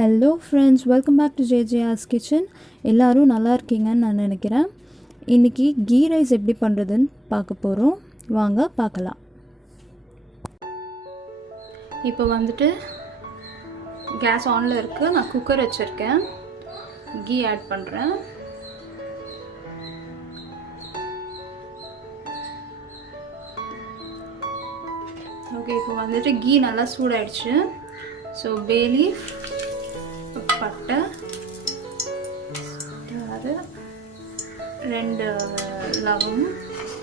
Hello friends, welcome back to JJR's kitchen. எல்லோரும் நல்லா இருக்கீங்கன்னு நான் நினைக்கிறேன். இன்றைக்கி கீ ரைஸ் எப்படி பண்ணுறதுன்னு பார்க்க போகிறோம். வாங்க பார்க்கலாம். இப்போ வந்துட்டு கேஸ் ஆனில் இருக்குது. நான் குக்கர் வச்சுருக்கேன். கீ ஆட் பண்ணுறேன். ஓகே, இப்போ வந்துட்டு கீ நல்லா சூடாயிடுச்சு. ஸோ பே லீஃப், பட்டை, அது 2 லவங்கம்,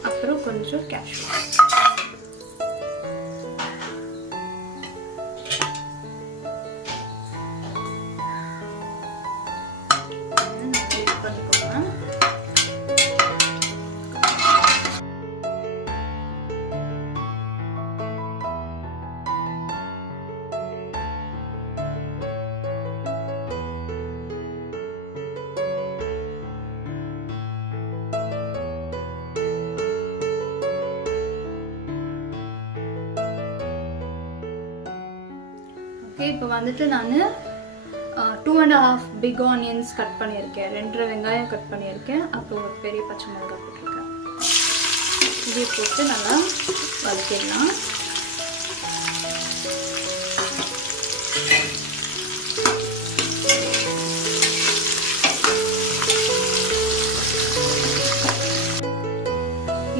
அப்புறம் கொஞ்சம் கேஷ்யூ. இப்போ வந்துட்டு நான் 2.5 பிக் ஆனியன்ஸ் கட் பண்ணியிருக்கேன், 2 வெங்காயம் கட் பண்ணியிருக்கேன், அப்புறம் ஒரு பெரிய பச்சை மிளகாய் போட்டிருக்கேன். இதை போட்டு நல்லா வதக்கிடலாம்.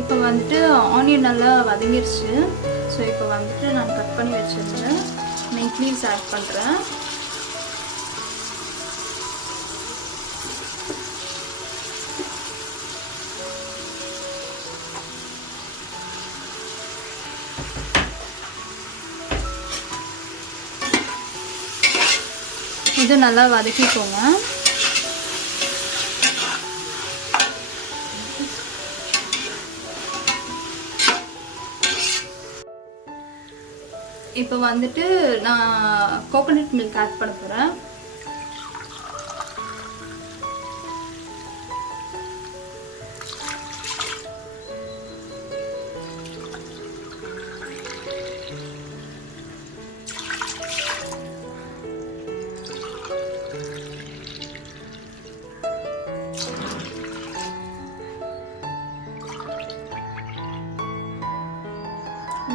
இப்போ வந்துட்டு ஆனியன் நல்லா வதங்கிருச்சு. ஸோ இப்போ வந்துட்டு நான் கட் பண்ணி வச்சுருந்தேன் மின்ட் லீவ்ஸ் ஆட் பண்ணுறேன். இது நல்லா வதக்கிக்கோங்க. இப்போ வந்துட்டு நான் கோகோனட் மில்க் ஆட் பண்ண போகிறேன்.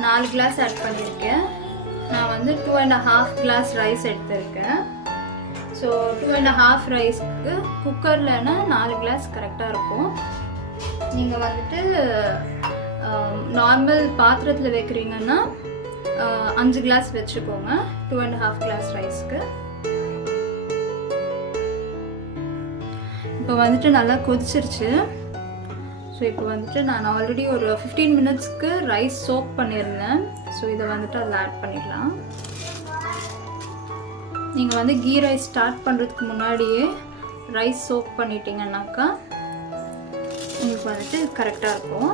நாலு கிளாஸ் ஆட் பண்ணியிருக்கேன். நான் வந்து 2.5 கிளாஸ் ரைஸ் எடுத்திருக்கேன். ஸோ 2.5 ரைஸ்க்கு குக்கர்லன்னா 4 கிளாஸ் கரெக்டாக இருக்கும். நீங்கள் வந்துட்டு நார்மல் பாத்திரத்தில் வைக்கிறீங்கன்னா 5 கிளாஸ் வச்சுக்கோங்க 2.5 கிளாஸ் ரைஸ்க்கு. இப்போ வந்துட்டு நல்லா கொதிச்சிருச்சு. ஸோ இப்போ வந்துட்டு நான் ஆல்ரெடி ஒரு 15 மினிட்ஸ்க்கு ரைஸ் சோக் பண்ணியிருந்தேன். ஸோ இதை வந்துட்டு அதில் ஆட் பண்ணிடலாம். நீங்கள் வந்து கீ ரைஸ் ஸ்டார்ட் பண்ணுறதுக்கு முன்னாடியே ரைஸ் சோக் பண்ணிட்டீங்கன்னாக்கா உங்களுக்கு வந்துட்டு கரெக்டாக இருக்கும்.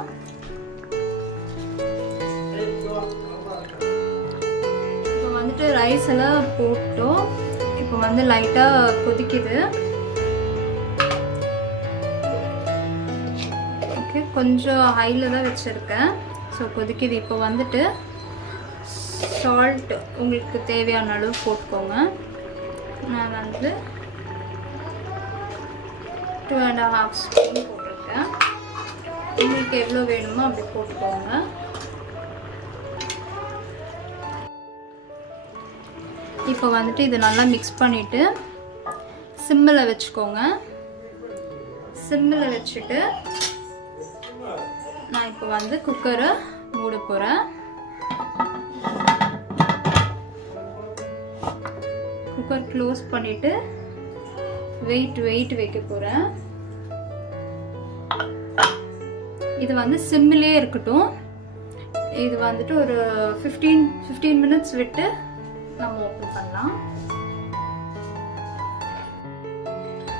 இப்போ வந்துட்டு ரைஸ் எல்லாம் போட்டோம். இப்போ வந்து லைட்டாக கொதிக்குது. கொஞ்சம் ஹையில் தான் வச்சுருக்கேன். ஸோ கொதிக்குது. இப்போ வந்துட்டு சால்ட் உங்களுக்கு தேவையான அளவு போட்டுக்கோங்க. நான் வந்து 2.5 ஸ்பூன் போட்டிருக்கேன். உங்களுக்கு எவ்வளோ வேணுமோ அப்படி போட்டுக்கோங்க. இப்போ வந்துட்டு இதை நல்லா மிக்ஸ் பண்ணிவிட்டு சிம்மில் வச்சுக்கோங்க. சிம்மில் வச்சுட்டு நான் இப்போ வந்து குக்கரை மூட போகிறேன். குக்கர் க்ளோஸ் பண்ணிவிட்டு வெயிட் வைக்க போகிறேன். இது வந்து சிம்மிலே இருக்கட்டும். இது வந்துட்டு ஒரு 15 மினிட்ஸ் விட்டு நம்ம ஓப்பன் பண்ணலாம்.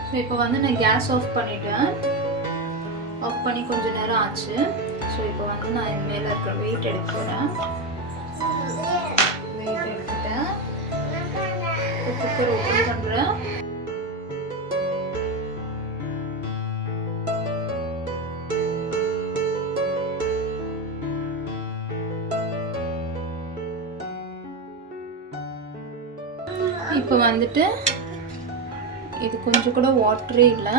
ஸோ இப்போ வந்து நான் கேஸ் ஆஃப் பண்ணிட்டேன். ஆஃப் பண்ணி கொஞ்சம் நேரம் ஆச்சு. ஸோ இப்போ வந்து நான் இது மேலே இருக்கிற வெயிட் எடுக்க போகிறேன். வெயிட் எடுத்துட்டேன். குக்கர் ஓப்பன் பண்ணுறேன். இப்போ வந்துட்டு இது கொஞ்சம் கூட வாட்டரே இல்லை,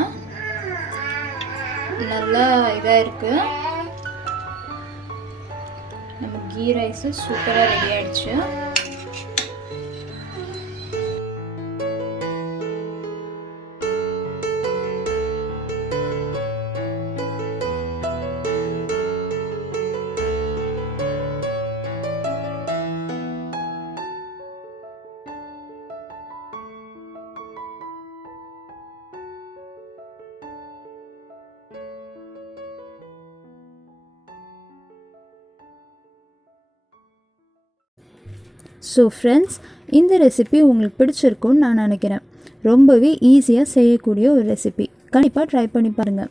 நல்லா இதாக இருக்குது. நம்ம கீ ரைஸு சூப்பராக ரெடி ஆகிடுச்சு. ஸோ ஃப்ரெண்ட்ஸ், இந்த ரெசிபி உங்களுக்கு பிடிச்சிருக்குன்னு நான் நினைக்கிறேன். ரொம்பவே ஈஸியாக செய்யக்கூடிய ஒரு ரெசிபி. கண்டிப்பாக ட்ரை பண்ணி பாருங்கள்.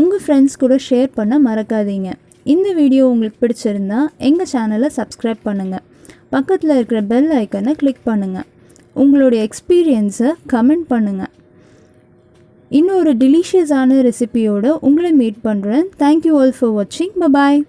உங்கள் ஃப்ரெண்ட்ஸ் கூட ஷேர் பண்ண மறக்காதீங்க. இந்த வீடியோ உங்களுக்கு பிடிச்சிருந்தா எங்கள் சேனலை சப்ஸ்கிரைப் பண்ணுங்கள். பக்கத்தில் இருக்கிற பெல் ஐக்கனை கிளிக் பண்ணுங்கள். உங்களுடைய எக்ஸ்பீரியன்ஸை கமெண்ட் பண்ணுங்கள். இன்னொரு டெலிஷியஸான ரெசிபியோடு உங்களை மீட் பண்ணுறேன். தேங்க்யூ ஆல் ஃபார் வாட்சிங். பபாய்.